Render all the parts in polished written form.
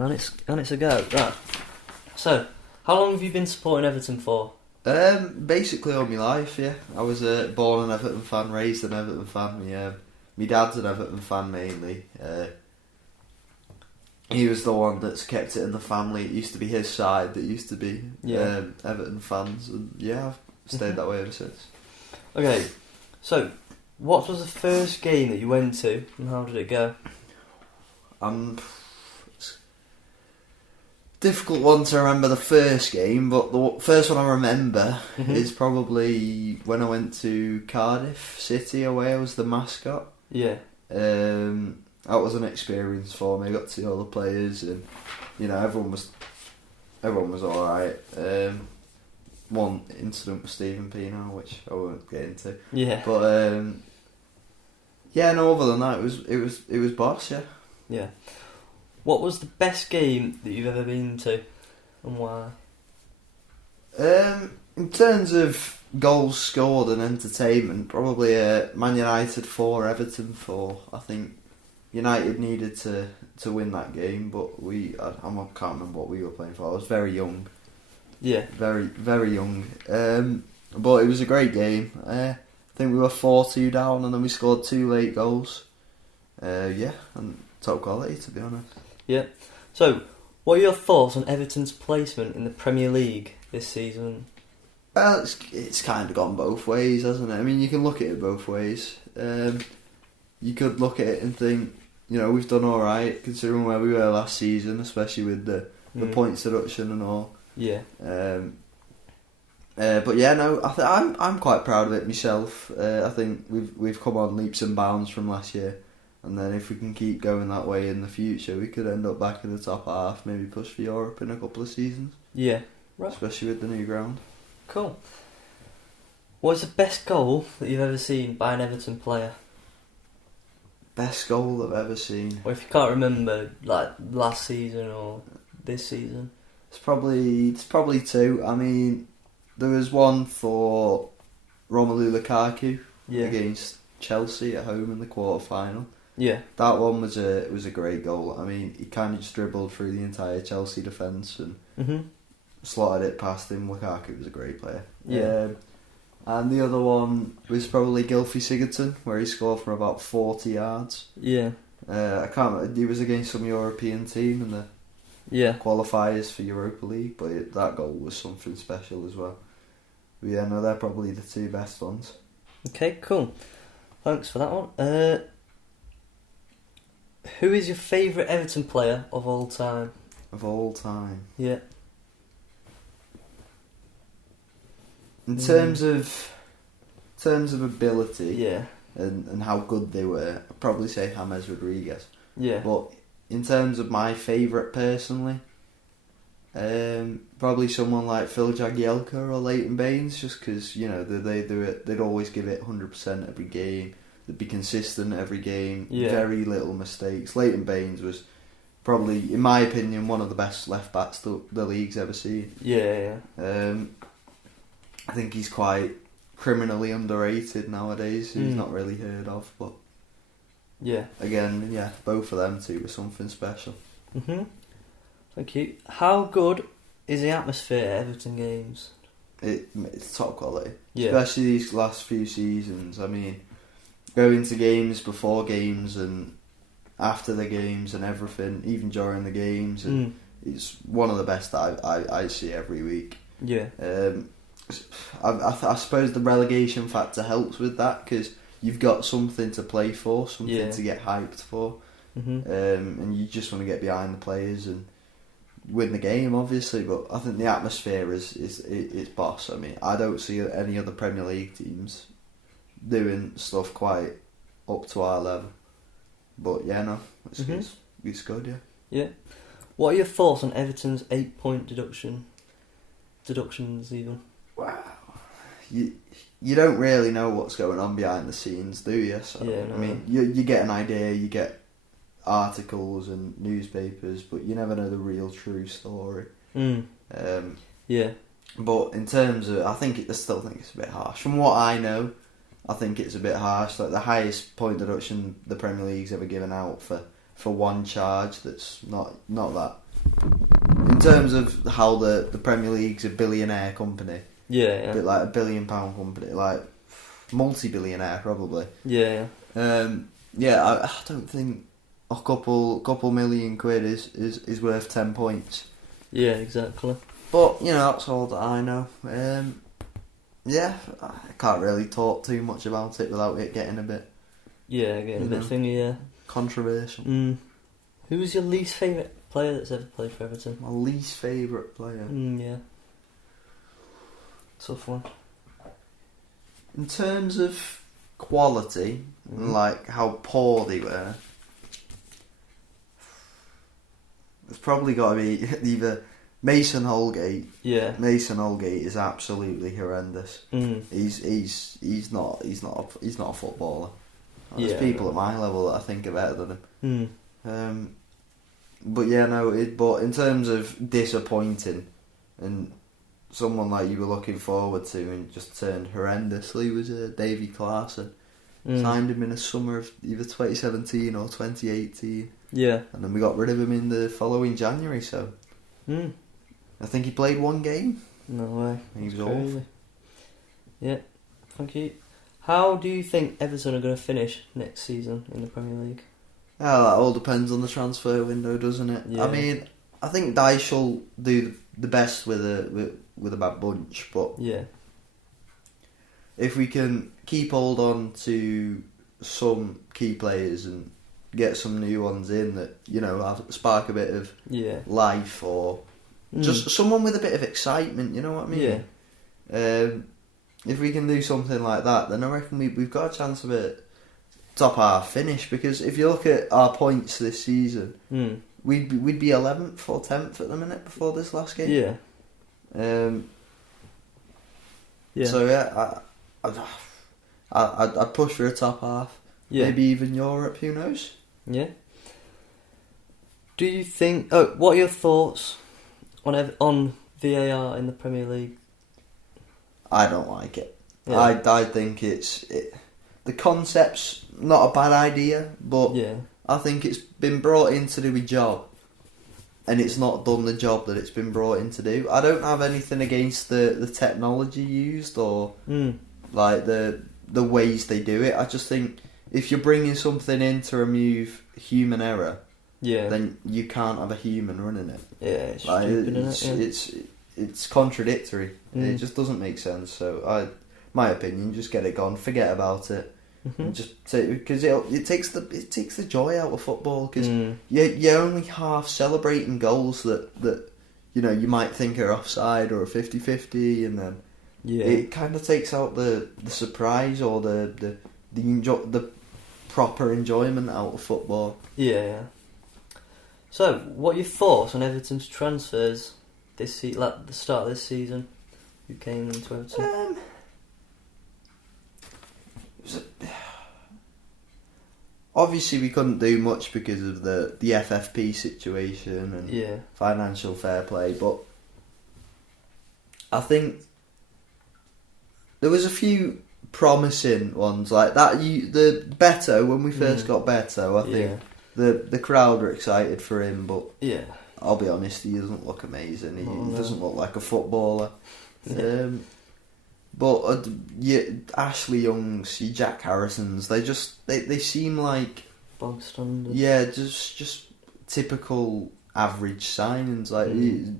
And it's a go. Right. So, how long have you been supporting Everton for? Basically all my life, yeah. I was born an Everton fan, raised an Everton fan. My dad's an Everton fan mainly. He was the one that's kept it in the family. It used to be his side that used to be Everton fans. And yeah, I've stayed that way ever since. Okay, so what was the first game that you went to and how did it go? Difficult one to remember the first game, but the first one I remember is probably when I went to Cardiff City away. I was the mascot. Yeah. That was an experience for me. I got to see all the players, and everyone was all right. One incident with Stephen Pino, which I won't get into. Yeah. But other than that, it was boss. Yeah. Yeah. What was the best game that you've ever been to, and why? In terms of goals scored and entertainment, probably Man United 4, Everton 4. I think United needed to win that game, but I can't remember what we were playing for. I was very young. Yeah. Very, very young. But it was a great game. I think we were 4-2 down and then we scored 2 late goals. And top quality, to be honest. Yeah. So, what are your thoughts on Everton's placement in the Premier League this season? Well, it's kind of gone both ways, hasn't it? I mean, you can look at it both ways. You could look at it and think, we've done all right considering where we were last season, especially with the points deduction and all. Yeah. But yeah, no, I'm quite proud of it myself. I think we've come on leaps and bounds from last year, and then if we can keep going that way in the future, we could end up back in the top half, maybe push for Europe in a couple of seasons. Yeah, right. Especially with the new ground. Cool. What's the best goal that you've ever seen by an Everton player? Best goal I've ever seen. Or if you can't remember, like last season or this season. It's probably 2. I mean, there was one for Romelu Lukaku against Chelsea at home in the quarter-final. Yeah. That one was a great goal. I mean, he kind of just dribbled through the entire Chelsea defence and slotted it past him. Lukaku was a great player. Yeah. And the other one was probably Gylfi Sigurdsson, where he scored from about 40 yards. Yeah. I can't remember. He was against some European team in the qualifiers for Europa League, but that goal was something special as well. But yeah, no, they're probably the 2 best ones. Okay, cool. Thanks for that one. Who is your favourite Everton player of all time? Of all time? Yeah. In terms of ability, yeah, and how good they were, I'd probably say James Rodriguez. Yeah. But in terms of my favourite personally, probably someone like Phil Jagielka or Leighton Baines, just because they'd always give it 100% every game. They'd be consistent every game. Yeah. Very little mistakes. Leighton Baines was probably, in my opinion, one of the best left backs the league's ever seen. Yeah. I think he's quite criminally underrated nowadays. He's not really heard of, but again, both of them two were something special. Thank you. How good is the atmosphere at Everton games? It's top quality, especially these last few seasons. I mean, going to games before games and after the games and everything, even during the games, and it's one of the best that I see every week. Yeah. I suppose the relegation factor helps with that because you've got something to play for, something to get hyped for, and you just want to get behind the players and win the game, obviously. But I think the atmosphere is boss. I mean, I don't see any other Premier League teams doing stuff quite up to our level. But yeah, no, it's good. Yeah. Yeah. What are your thoughts on Everton's 8-point deductions even? Wow. You don't really know what's going on behind the scenes, do you? So, I mean, you get an idea, you get articles and newspapers, but you never know the real true story. Yeah. But in terms of, I still think it's a bit harsh. From what I know, I think it's a bit harsh. Like the highest point deduction the Premier League's ever given out for one charge that's not that in terms of how the Premier League's a billionaire company, Yeah. a bit like a £1 billion company, like multi-billionaire probably. Yeah. I don't think a couple million quid is worth 10 points. Yeah, exactly. But that's all that I know. I can't really talk too much about it without it getting a bit. Yeah, getting a bit thingy. Yeah. Controversial. Who's your least favourite player that's ever played for Everton? My least favourite player. Yeah. Tough one. In terms of quality, and like how poor they were, it's probably got to be either Mason Holgate. Yeah. Mason Holgate is absolutely horrendous. He's not a footballer. There's people at my level that I think are better than him. But in terms of disappointing and someone like you were looking forward to and just turned horrendously was Davy Clarkson. Signed him in the summer of either 2017 or 2018. Yeah. And then we got rid of him in the following January, so I think he played one game. No way. He was awful. Yeah, thank you. How do you think Everton are going to finish next season in the Premier League? That all depends on the transfer window, doesn't it? Yeah. I mean, I think Dyche will do the best with a bad bunch, but if we can keep hold on to some key players and get some new ones in that spark a bit of life or just someone with a bit of excitement, you know what I mean? Yeah. If we can do something like that, then I reckon we've got a chance of a top half finish. Because if you look at our points this season, we'd be 11th or 10th at the minute before this last game. So I'd push for a top half. Maybe even Europe. Who knows? Yeah. Do you think? Oh, what are your thoughts on VAR in the Premier League? I don't like it. I think the concept's not a bad idea, but I think it's been brought in to do a job, and it's not done the job that it's been brought in to do. I don't have anything against the technology used or like the ways they do it. I just think if you're bringing something in to remove human error, then you can't have a human running it. Yeah, it's stupid, isn't it? It's contradictory. It just doesn't make sense. So, my opinion, just get it gone, forget about it, and just because it takes the joy out of football. Because you're only half celebrating goals that you might think are offside or a 50-50, and then it kind of takes out the surprise or the proper enjoyment out of football. Yeah. So, what are your thoughts on Everton's transfers this at the start of this season? Who came into Everton? Obviously, we couldn't do much because of the FFP situation and financial fair play, but I think there was a few promising ones like that. The Beto, when we first got Beto, I think the crowd were excited for him, but I'll be honest, he doesn't look amazing. He doesn't look like a footballer. But Ashley Youngs, your Jack Harrisons, they seem like bog standard. Yeah, just typical average signings, like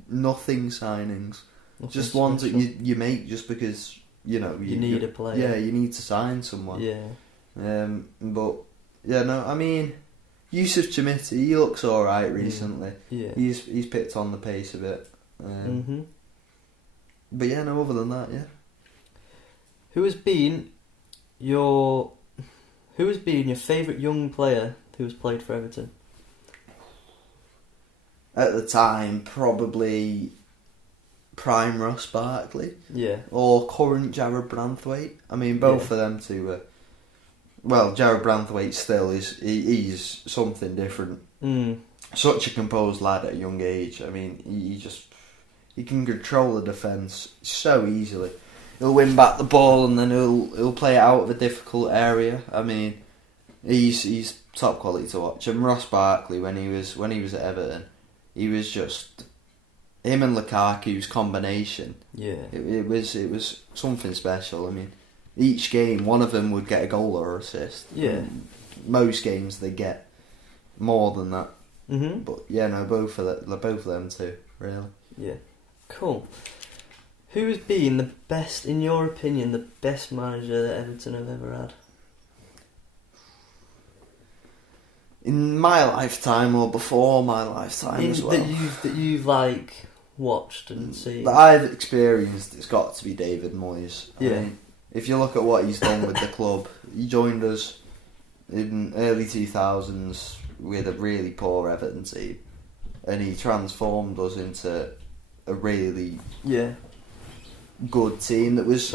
nothing signings. Nothing just special. Ones that you make just because you need a player. Yeah, you need to sign someone. But I mean, Yusuf Chamiti, he looks all right recently. He's picked on the pace a bit. But other than that, Who has been your favourite young player who has played for Everton? At the time, probably prime Ross Barkley. Or current Jared Branthwaite. I mean, both of them two well, Jared Branthwaite still he's something different. Such a composed lad at a young age. I mean, he can control the defence so easily. He'll win back the ball and then he'll play it out of a difficult area. I mean, he's top quality to watch. And Ross Barkley, when he was at Everton, he was just him and Lukaku's combination. Yeah, it was something special. I mean, each game one of them would get a goal or assist. Yeah, most games they get more than that. Mhm. But yeah, no, both of them too. Really. Yeah, cool. Who has been the best, in your opinion, the best manager that Everton have ever had? In my lifetime or before my lifetime as well. That you've like watched and seen. That I've experienced, it's got to be David Moyes. Yeah. I mean, if you look at what he's done with the club, he joined us in early 2000s with a really poor Everton team, and he transformed us into a really good team that was,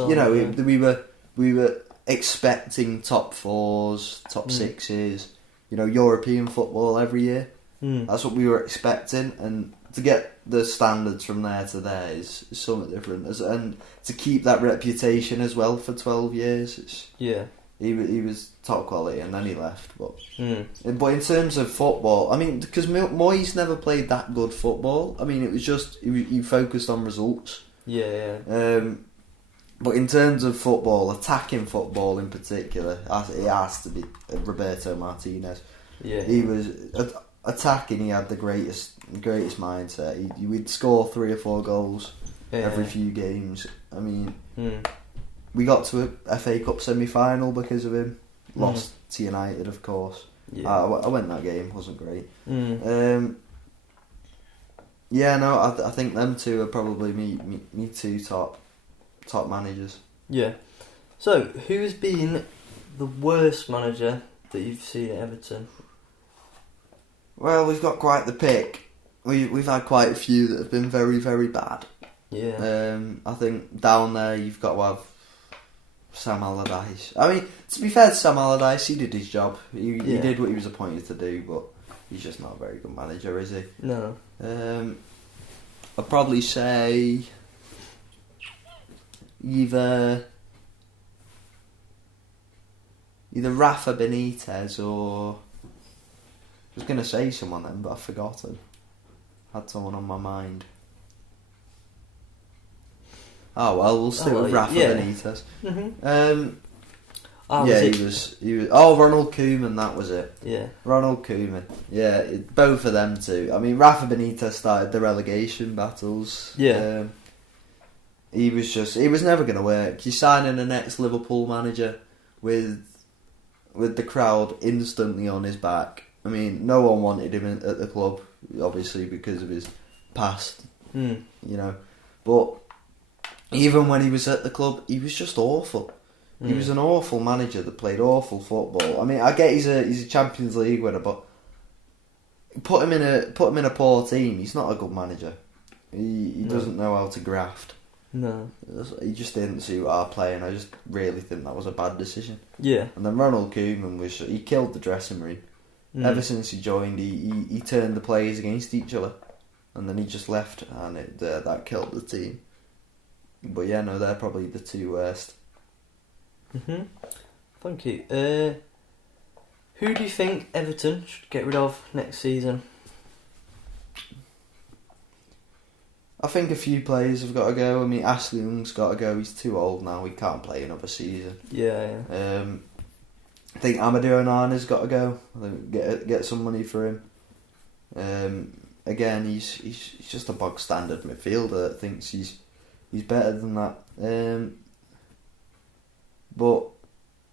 we were expecting top fours, top sixes, European football every year. That's what we were expecting, and to get the standards from there to there is something different, and to keep that reputation as well for 12 years. He was top quality, and then he left. But in terms of football, I mean, because Moyes never played that good football. I mean, it was just he focused on results. But in terms of football, attacking football in particular, it has to be Roberto Martinez. He was attacking. He had the greatest mindset. He would score 3 or 4 goals every few games. I mean. We got to a FA Cup semi-final because of him. Lost to United, of course. I went that game, wasn't great. I think them two are probably me two top managers. Yeah. So, who's been the worst manager that you've seen at Everton? Well, we've got quite the pick. We've had quite a few that have been very, very bad. Yeah. I think down there you've got to have Sam Allardyce. I mean, to be fair to Sam Allardyce, he did his job. He did what he was appointed to do, but he's just not a very good manager, is he? No. I'd probably say either Rafa Benitez or I was going to say someone then, but I've forgotten. Had someone on my mind. Oh well, we'll stick with Rafa Benitez. He was. Oh, Ronald Koeman, that was it. Yeah, Ronald Koeman. Yeah, both of them two. I mean, Rafa Benitez started the relegation battles. Yeah, he was never going to work. You're signing an ex-Liverpool manager with the crowd instantly on his back. I mean, no one wanted him at the club, obviously because of his past. But even when he was at the club, he was just awful. He was an awful manager that played awful football. I mean, I get he's a Champions League winner, but put him in a poor team. He's not a good manager. He doesn't know how to graft. No, he just didn't suit our play, and I just really think that was a bad decision. Yeah. And then Ronald Koeman he killed the dressing room. Ever since he joined, he turned the players against each other, and then he just left, and that killed the team. But yeah, no, they're probably the two worst. Thank you. Who do you think Everton should get rid of next season? I think a few players have got to go. I mean, Ashley Young's got to go. He's too old now. He can't play another season. Yeah. I think Amadou Onana's got to go. I think get some money for him. Again, he's just a bog standard midfielder that thinks he's better than that. But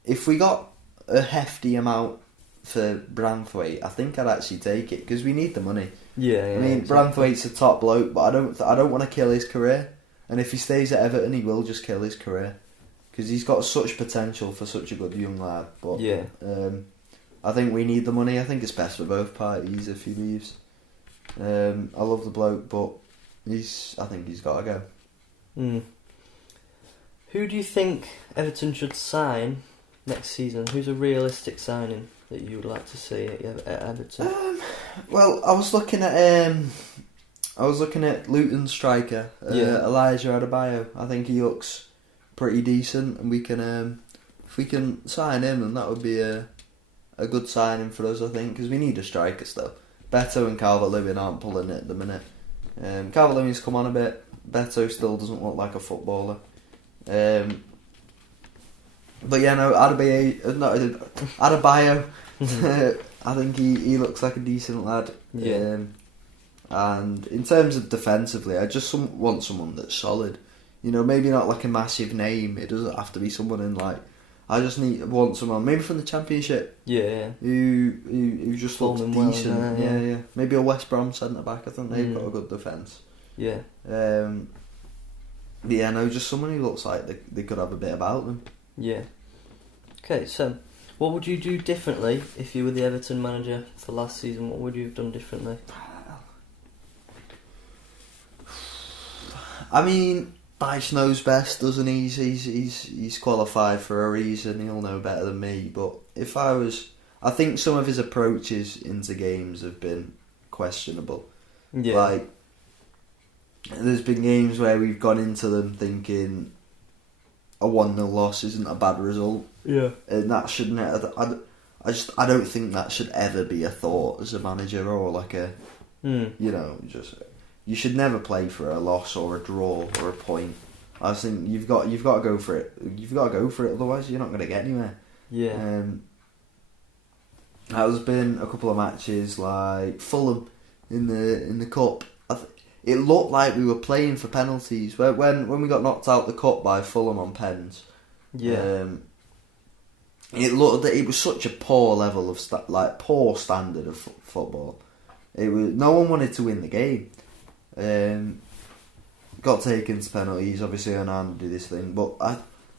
if we got a hefty amount for Branthwaite, I think I'd actually take it because we need the money. Yeah. I mean, exactly. Branthwaite's a top bloke, but I don't want to kill his career. And if he stays at Everton, he will just kill his career because he's got such potential for such a good young lad. But yeah, I think we need the money. I think it's best for both parties if he leaves. I love the bloke, but I think he's got to go. Who do you think Everton should sign next season? Who's a realistic signing that you would like to see at Everton? Well, I was looking at Luton striker Elijah Adebayo. I think he looks pretty decent, and we can if we can sign him, then that would be a good signing for us. I think because we need a striker still. Beto and Calvert-Lewin aren't pulling it at the minute. Calvert-Lewin's come on a bit. Beto still doesn't look like a footballer. But yeah, no, Adebayo, I think he looks like a decent lad. Yeah. And in terms of defensively, I just want someone that's solid. Maybe not like a massive name. It doesn't have to be someone in like. I just want someone maybe from the Championship. Yeah. Who just looks decent. Well, yeah. Maybe a West Brom centre back. I think they've got a good defence. Yeah. Just someone who looks like they could have a bit about them. Yeah. Okay, so what would you do differently if you were the Everton manager for last season? What would you have done differently? I mean, Dyche knows best, doesn't he? He's qualified for a reason. He'll know better than me. But I think some of his approaches into games have been questionable. Yeah. Like, there's been games where we've gone into them thinking a 1-0 loss isn't a bad result. Yeah. And that shouldn't. I don't think that should ever be a thought as a manager or like a. You should never play for a loss or a draw or a point. I think you've got to go for it. You've got to go for it, otherwise you're not going to get anywhere. Yeah. There's been a couple of matches like Fulham in the cup. It looked like we were playing for penalties. When we got knocked out the cup by Fulham on pens. Yeah. It looked that it was such a poor level of poor standard of football. It was no one wanted to win the game. Got taken to penalties. Obviously, Hernan did this thing, but I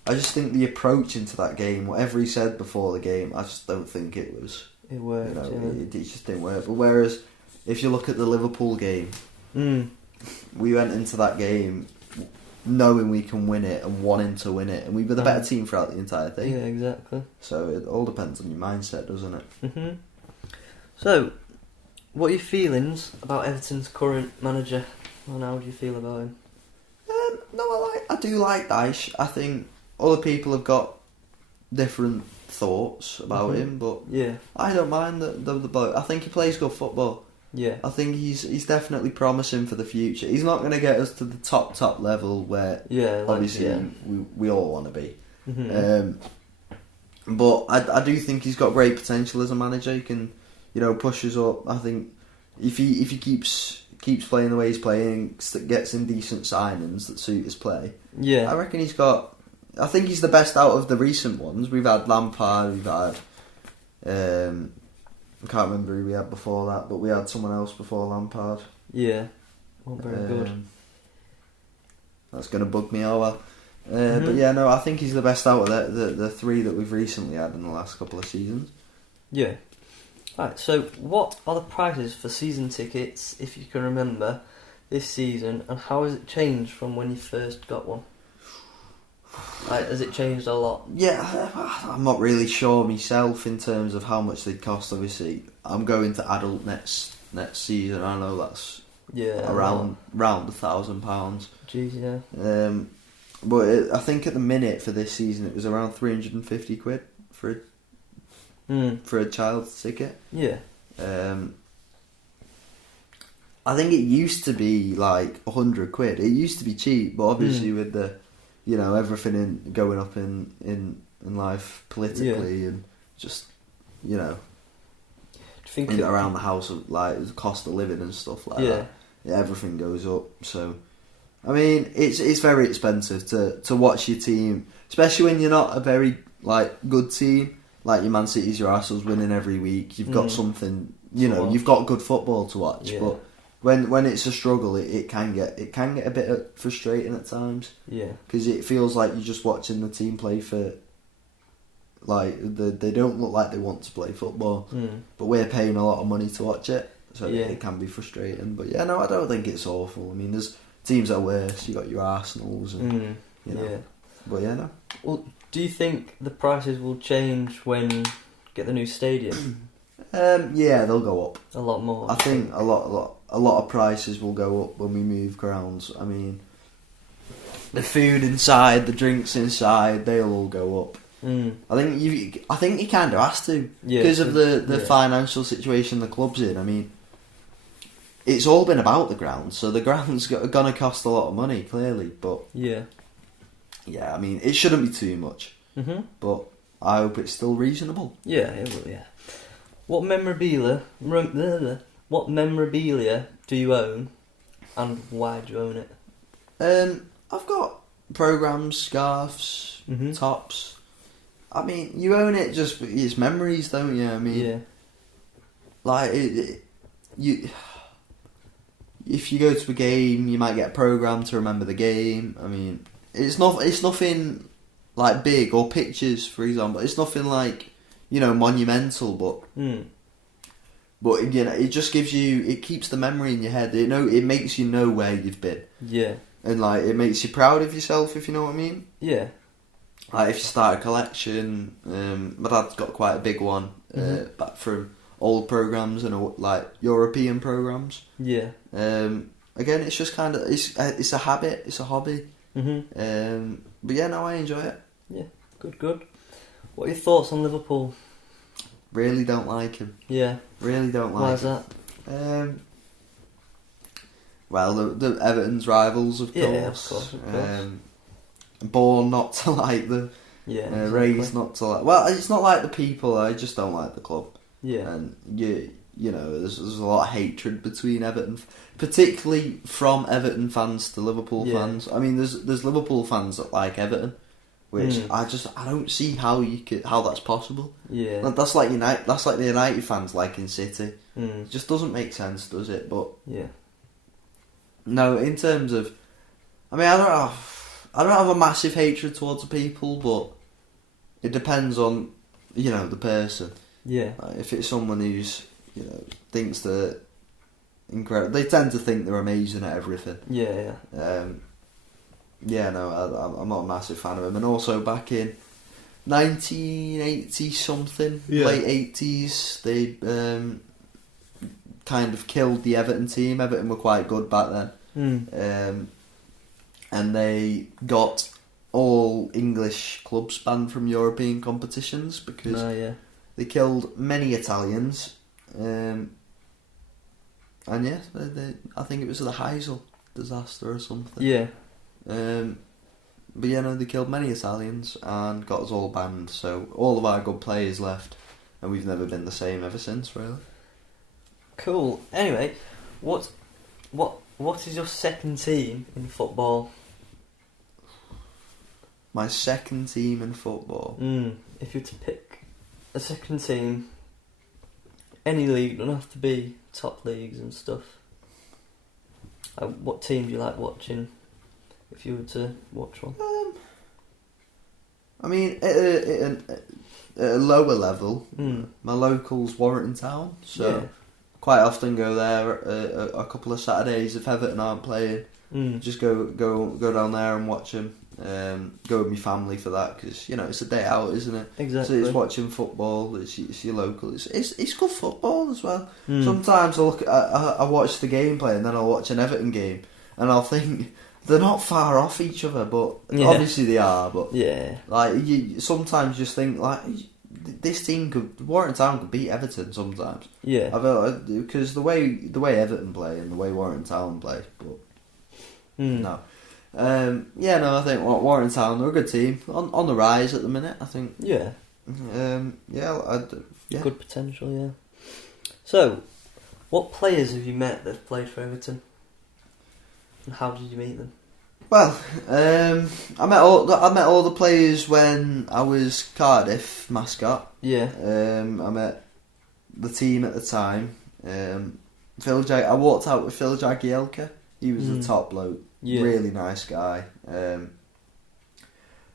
just think the approach into that game, whatever he said before the game, I just don't think it was. It worked. It just didn't work. But whereas if you look at the Liverpool game, we went into that game knowing we can win it and wanting to win it, and we were the better team throughout the entire thing. Yeah, exactly. So it all depends on your mindset, doesn't it? Mm-hmm. So, what are your feelings about Everton's current manager? And how do you feel about him? I do like Dyche. I think other people have got different thoughts about him, but yeah, I don't mind the bloke. I think he plays good football. Yeah, I think he's definitely promising for the future. He's not going to get us to the top level where obviously we all want to be. Mm-hmm. But I do think he's got great potential as a manager. He can, push us up. I think if he keeps playing the way he's playing, gets in decent signings that suit his play. Yeah, I reckon he's got. I think he's the best out of the recent ones. We've had Lampard. We've had. I can't remember who we had before that, but we had someone else before Lampard. Yeah, not very good. That's going to bug me over. But yeah, no, I think he's the best out of the three that we've recently had in the last couple of seasons. Yeah. Right, so what are the prices for season tickets, if you can remember, this season, and how has it changed from when you first got one? Has it changed a lot? Yeah, I'm not really sure myself in terms of how much they'd cost. Obviously, I'm going to adult next season. I know that's around £1,000. Jeez, yeah. But I think at the minute for this season it was around £350 for a child's ticket. Yeah. I think it used to be like £100. It used to be cheap, but obviously with the everything going up in life politically and just around the house of like the cost of living and stuff like that. Yeah, everything goes up. So I mean, it's very expensive to watch your team, especially when you're not a very good team. Like your Man City's, your Arsenal's winning every week. You've got something, you've got good football to watch. Yeah. But when it's a struggle, it can get a bit frustrating at times. Yeah, because it feels like you're just watching the team play for. They don't look like they want to play football, but we're paying a lot of money to watch it, so it can be frustrating. But yeah, no, I don't think it's awful. I mean, there's teams that are worse. You got your Arsenals, and But yeah, no. Well, do you think the prices will change when you get the new stadium? Yeah, they'll go up a lot more. I think a lot of prices will go up when we move grounds. I mean, the food inside, the drinks inside, they'll all go up. I think he kind of has to because of the financial situation the club's in. I mean, it's all been about the ground, so the ground's gonna cost a lot of money, clearly. But yeah, I mean, it shouldn't be too much. But I hope it's still reasonable. Yeah, it will. Yeah. What memorabilia do you own, and why do you own it? I've got programs, scarves, tops. I mean, you own it just for its memories, don't you? I mean, like you. If you go to a game, you might get a program to remember the game. I mean, it's nothing like big or pictures, for example. It's nothing like, monumental, but it just gives you. It keeps the memory in your head. It makes you know where you've been. Yeah. And like it makes you proud of yourself, if you know what I mean. Yeah. Like if you start a collection, my dad's got quite a big one back from old programs and like European programs. Yeah. Again, it's just kind of it's a habit, it's a hobby. But yeah, no, I enjoy it. Yeah, good. What are your thoughts on Liverpool? Really don't like him. Yeah. Really don't like. Why is that? Well, the Everton's rivals, of course. Yeah, of course. Born not to like the. Yeah. Raised not to like. Well, it's not like the people. I just don't like the club. Yeah. And there's a lot of hatred between Everton, particularly from Everton fans to Liverpool fans. I mean, there's Liverpool fans that like Everton, which I don't see how that's possible. Yeah. That's like the United fans liking City. It just doesn't make sense, does it? But yeah. No, in terms of, I mean, I don't have a massive hatred towards the people, but it depends on, the person. Yeah. Like, if it's someone who's, thinks they're incredible, they tend to think they're amazing at everything. Yeah. No, I'm not a massive fan of him. And also back in 1980 something, late 80s, they kind of killed the Everton team. Everton were quite good back then. And they got all English clubs banned from European competitions because they killed many Italians. I think it was the Heysel disaster or something. Yeah. But they killed many Italians and got us all banned. So all of our good players left, and we've never been the same ever since, really. Cool. Anyway, what is your second team in football? My second team in football. If you were to pick a second team, any league, don't have to be top leagues and stuff. What team do you like watching? If you were to watch one. I mean, at a lower level, my local's Warrington Town, so quite often go there a couple of Saturdays if Everton aren't playing. Just go down there and watch them. Go with my family for that because it's a day out, isn't it? Exactly. So it's watching football. It's your local. It's good football as well. Sometimes I watch the gameplay and then I'll watch an Everton game and I'll think they're not far off each other, but obviously they are. But like you sometimes just think like this team Warrington Town could beat Everton sometimes. Yeah, because the way Everton play and the way Warrington Town play, but no. I think Warrington Town, they're a good team on the rise at the minute. I think. Yeah. Good potential. Yeah. So, what players have you met that have played for Everton? And how did you meet them? Well, I met all the players when I was Cardiff mascot. Yeah. I met the team at the time. I walked out with Phil Jagielka. He was the top bloke. Yeah. Really nice guy. In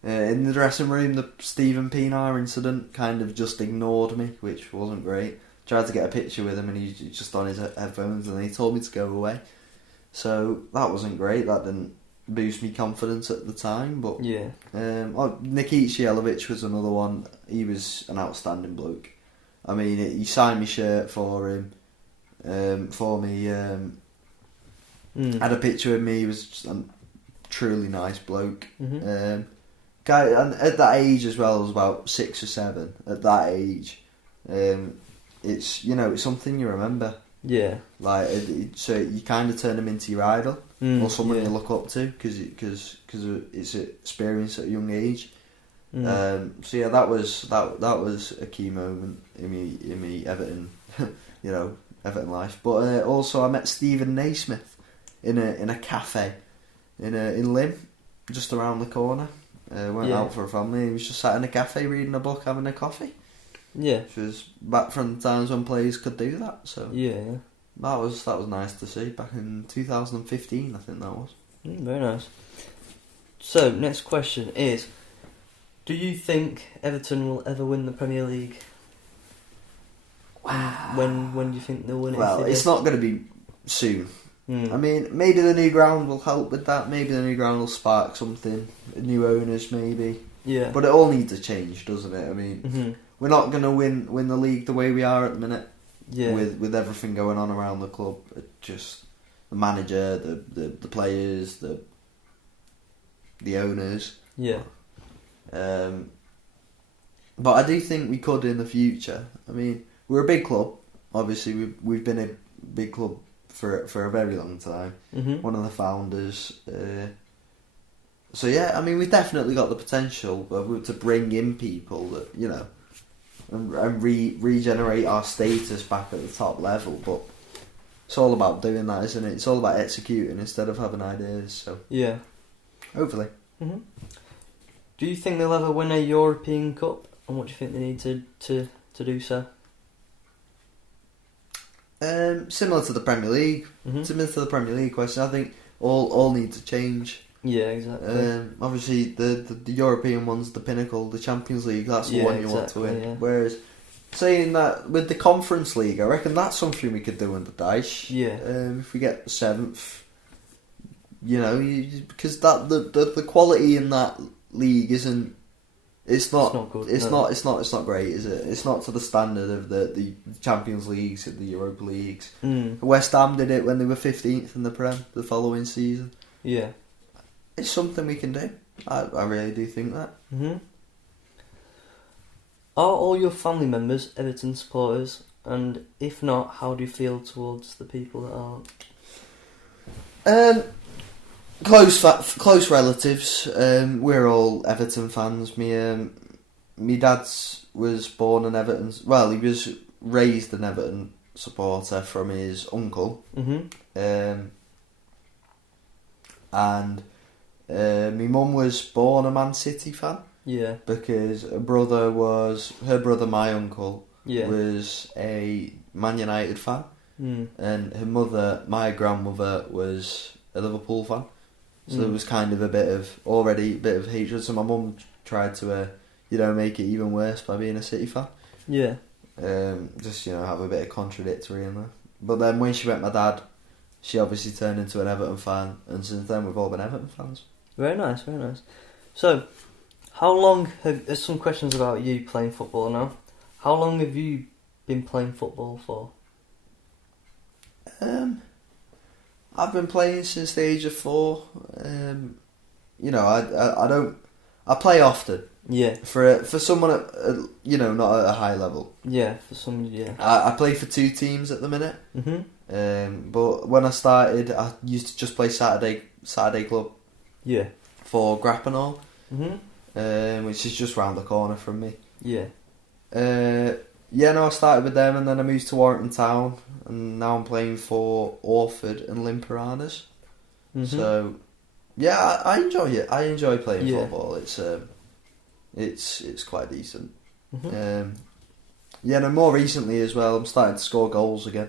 the dressing room, the Stephen Pienaar incident kind of just ignored me, which wasn't great. Tried to get a picture with him and he was just on his headphones and he told me to go away. So that wasn't great. That didn't boost me confidence at the time. But Nikic Jelavic was another one. He was an outstanding bloke. I mean, he signed my shirt for him, for me. Had a picture with me. He was just a truly nice bloke. And at that age as well, I was about 6 or 7. At that age, it's it's something you remember. Yeah. Like, so you kind of turn them into your idol or someone you look up to because it's an experience at a young age. So yeah, that was a key moment in me Everton, Everton life. But also I met Stephen Naismith in a cafe in Lim, just around the corner. Went out for a family. He was just sat in a cafe reading a book, having a coffee. Yeah, which was back from the times when players could do that. So yeah. that was nice to see back in 2015. I think that was. Very nice. So next question is: do you think Everton will ever win the Premier League? Wow. When do you think they'll win it? Well, it's not going to be soon. I mean, maybe the new ground will help with that. Maybe the new ground will spark something. New owners, maybe. Yeah. But it all needs a change, doesn't it? I mean, we're not going to win the league the way we are at the minute. Yeah. With everything going on around the club, just the manager, the players, the owners. Yeah. But I do think we could in the future. I mean, we're a big club. Obviously, we've been a big club for a very long time. One of the founders. So yeah, I mean, we've definitely got the potential to bring in people that and regenerate our status back at the top level. But it's all about doing that, isn't it? It's all about executing instead of having ideas. So yeah, hopefully. Do you think they'll ever win a European Cup? And what do you think they need to do so? Similar to the Premier League. Similar to the Premier League question. I think all need to change. Yeah, exactly. Obviously, the European one's the pinnacle. The Champions League, that's the one you want to win. Yeah. Whereas, saying that with the Conference League, I reckon that's something we could do under Dyche. Yeah. If we get 7th, because the quality in that league isn't. It's not good. It's not great, is it? It's not to the standard of the Champions Leagues and the Europa Leagues. West Ham did it when they were 15th in the Prem the following season. Yeah. It's something we can do. I really do think that. Are all your family members Everton supporters? And if not, how do you feel towards the people that aren't? Close relatives. We're all Everton fans. Me dad's was born an Everton. Well, he was raised an Everton supporter from his uncle. And my mum was born a Man City fan. Yeah. Because her brother, my uncle, was a Man United fan. And her mother, my grandmother, was a Liverpool fan. So there was kind of a bit of hatred. So my mum tried to, make it even worse by being a City fan. Yeah. Just, have a bit of contradictory in there. But then when she met my dad, she obviously turned into an Everton fan. And since then we've all been Everton fans. Very nice, very nice. So, how long there's some questions about you playing football now. How long have you been playing football for? I've been playing since the age of 4. I play often. Yeah. For someone at not at a high level. Yeah, for some, yeah. I play for 2 teams at the minute. But when I started, I used to just play Saturday club. Yeah. For Grappenhall. Which is just round the corner from me. Yeah. I started with them and then I moved to Warrington Town and now I'm playing for Orford and Lim Piranhas. So, yeah, I enjoy it. I enjoy playing football. It's quite decent. More recently as well, I'm starting to score goals again.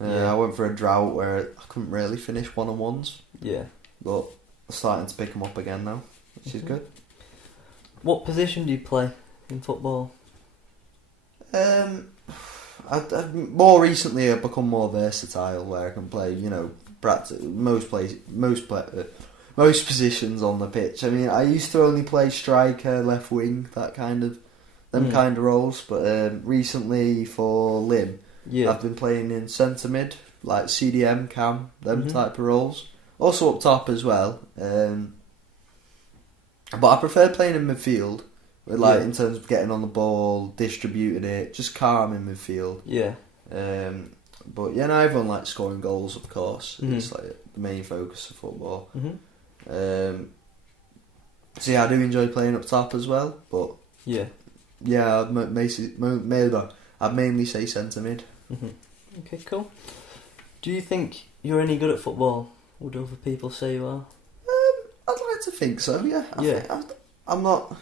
I went for a drought where I couldn't really finish one-on-ones. Yeah. But I'm starting to pick them up again now, which is good. What position do you play in football? More recently I've become more versatile where I can play, practice most positions on the pitch. I mean, I used to only play striker, left wing, kind of roles, but recently for Lim, I've been playing in centre mid, like CDM, cam, type of roles. Also up top as well. But I prefer playing in midfield. In terms of getting on the ball, distributing it, just calm in midfield. Yeah. But yeah, no, everyone likes scoring goals, of course. Mhm. It's like the main focus of football. Mhm. So yeah, I do enjoy playing up top as well. But Yeah. yeah, I'd mainly say centre mid. Mhm. Okay, cool. Do you think you're any good at football? Would other people say you are? I'd like to think so. Yeah. Yeah. I'm not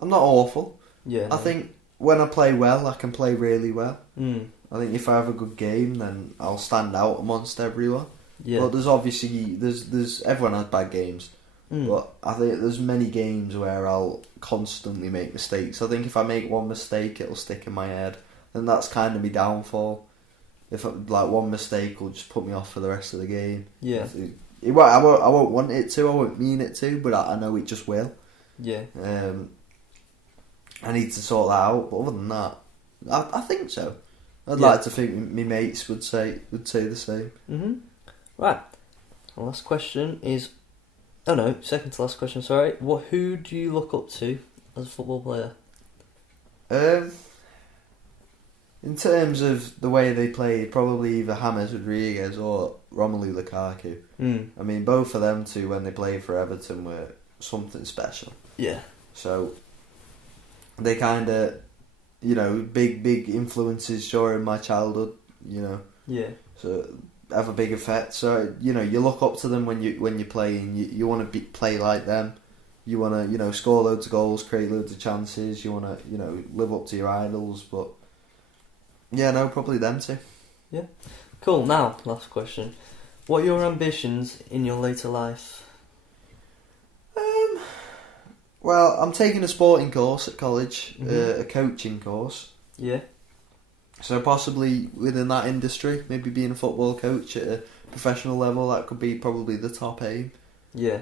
awful. Yeah. I think when I play well, I can play really well. Mm. I think if I have a good game, then I'll stand out amongst everyone. Yeah. But there's obviously there's everyone has bad games. Mm. But I think there's many games where I'll constantly make mistakes. I think if I make one mistake, it'll stick in my head, and that's kind of my downfall. If one mistake will just put me off for the rest of the game. Yeah. I won't want it to. I won't mean it to, but I know it just will. Yeah. I need to sort that out. But other than that, I think so. I'd Yeah. like to think my mates would say the same. Mhm. Right. The last question is. Oh no, second to last question. Sorry. Who do you look up to as a football player? In terms of the way they play, probably either James Rodriguez or Romelu Lukaku. Mm. I mean, both of them two, when they played for Everton, were something special. Yeah. So they kind of, big influences during my childhood. Yeah. So have a big effect. So you look up to them when you play, and you want to play like them. You want to score loads of goals, create loads of chances. You want to live up to your idols, but. Yeah, no, probably them too. Yeah. Cool. Now, last question. What are your ambitions in your later life? Well, I'm taking a sporting course at college, a coaching course. Yeah. So possibly within that industry, maybe being a football coach at a professional level, that could be probably the top aim. Yeah.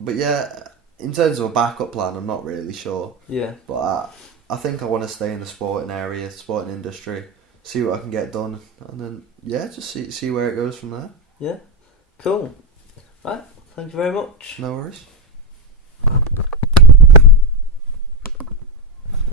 But yeah, in terms of a backup plan, I'm not really sure. Yeah. But I think I want to stay in the sporting area, sporting industry, see what I can get done, and then just see where it goes from there. Yeah. Cool. Right. Thank you very much. No worries.